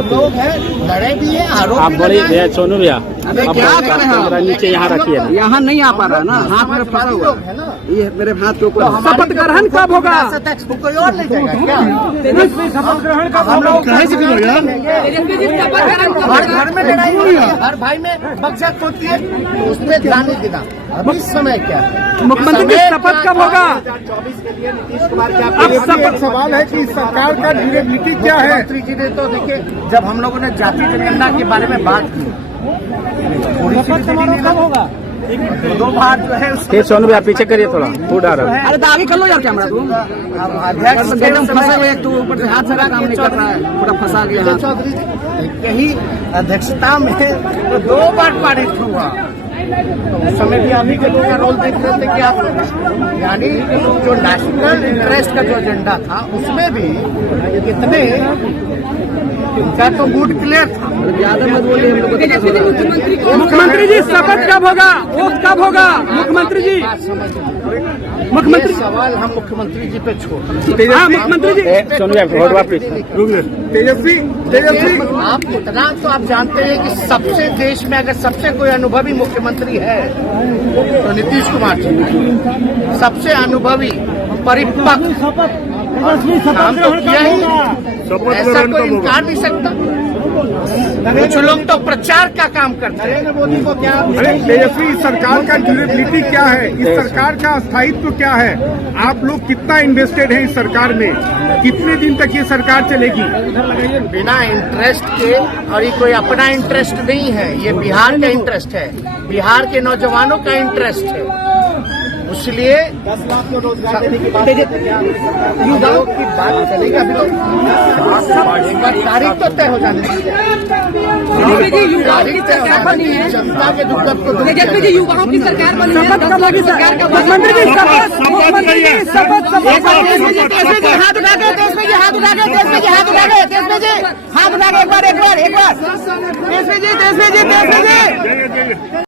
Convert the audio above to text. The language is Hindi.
लोग हैं, लड़े भी हैं, आरोप आप बड़ी भैया सोनू भैया कैमरा नीचे यहाँ रखिए ना, यहाँ नहीं आ पा रहा ना, हाथ मेरे फंसा हुआ है ना। ये मेरे हाथ के ऊपर। शपथ ग्रहण कब होगा? कोई और ले जाएगा क्या? शपथ ग्रहण कब? हम लोग कहीं से भी हर घर में लड़ाई हुई है, हर भाई में बक्सर होती है, उसमें ध्यान नहीं देना। अभी समय क्या है? मुख्यमंत्री की शपथ कब होगा? 2024 के लिए नीतीश कुमार क्या अब सवाल है कि सरकार का ड्यूरेबिलिटी क्या है? मुख्यमंत्री जी ने तो देखिए, जब हम लोगों ने जाति जनगणना के बारे में बात की, थोड़ी सी कब होगा? 2 बार जो है फिर सोनू भैया पीछे करिए थोड़ा, फूड आ रहा है। अरे आगे कर लो यार कैमरा तुम। अध्यक्ष एकदम फंसा हुआ, एक तो ऊपर से हाथ से काम नहीं कर रहा है, पूरा फंसा गया हाथ। चौधरी जी यही अध्यक्षता में तो 2 बार पारित हुआ, तो उस समय भी आप ही के लोग का रोल देख रहे थे कि आप, यानी जो नेशनल इंटरेस्ट का जो एजेंडा था उसमें भी कितने इनका तो मूड क्लियर था। ज्यादा मत बोलिए, हम लोग मुख्यमंत्री जी शपथ कब होगा? वोट कब होगा? मुख्यमंत्री जी, मुख्यमंत्री सवाल हम मुख्यमंत्री जी पे छोड़, मुख्यमंत्री जी सोनू भैया वोट वापिस। तेजस्वी आप इतना तो आप जानते हैं कि सबसे देश में अगर सबसे कोई अनुभवी मुख्यमंत्री है तो नीतीश कुमार जी, सबसे अनुभवी, परिपक्व, काम तो किया ही, ऐसा कोई इनकार नहीं सकता। कुछ लोग तो प्रचार का काम करते हैं। मोदी को क्या? अरे तेजस्वी, सरकार का ड्यूरेबिलिटी क्या है? इस सरकार का स्थायित्व क्या है? आप लोग कितना इन्वेस्टेड हैं इस सरकार में? कितने दिन तक ये सरकार चलेगी? बिना इंटरेस्ट के, और ये कोई अपना इंटरेस्ट नहीं है, ये बिहार का इंटरेस्ट है, बिहार के नौजवानों का इंटरेस्ट है। इसलिए 10 लाख को रोजगार देने की बात युवाओं की बात चलेगी। अभी तो तारीख तो तय हो जाने जनता के दुख को तेजस्वी जी युवाओं की सरकार बनी है, शपथ कब होगी? मुख्यमंत्री जी शपथ हाथ उठा के, तेजस्वी जी हाथ उठा के, तेजस्वी जी हाथ उठा के, तेजस्वी जी हाथ उठा के, एक बार तेजस्वी जी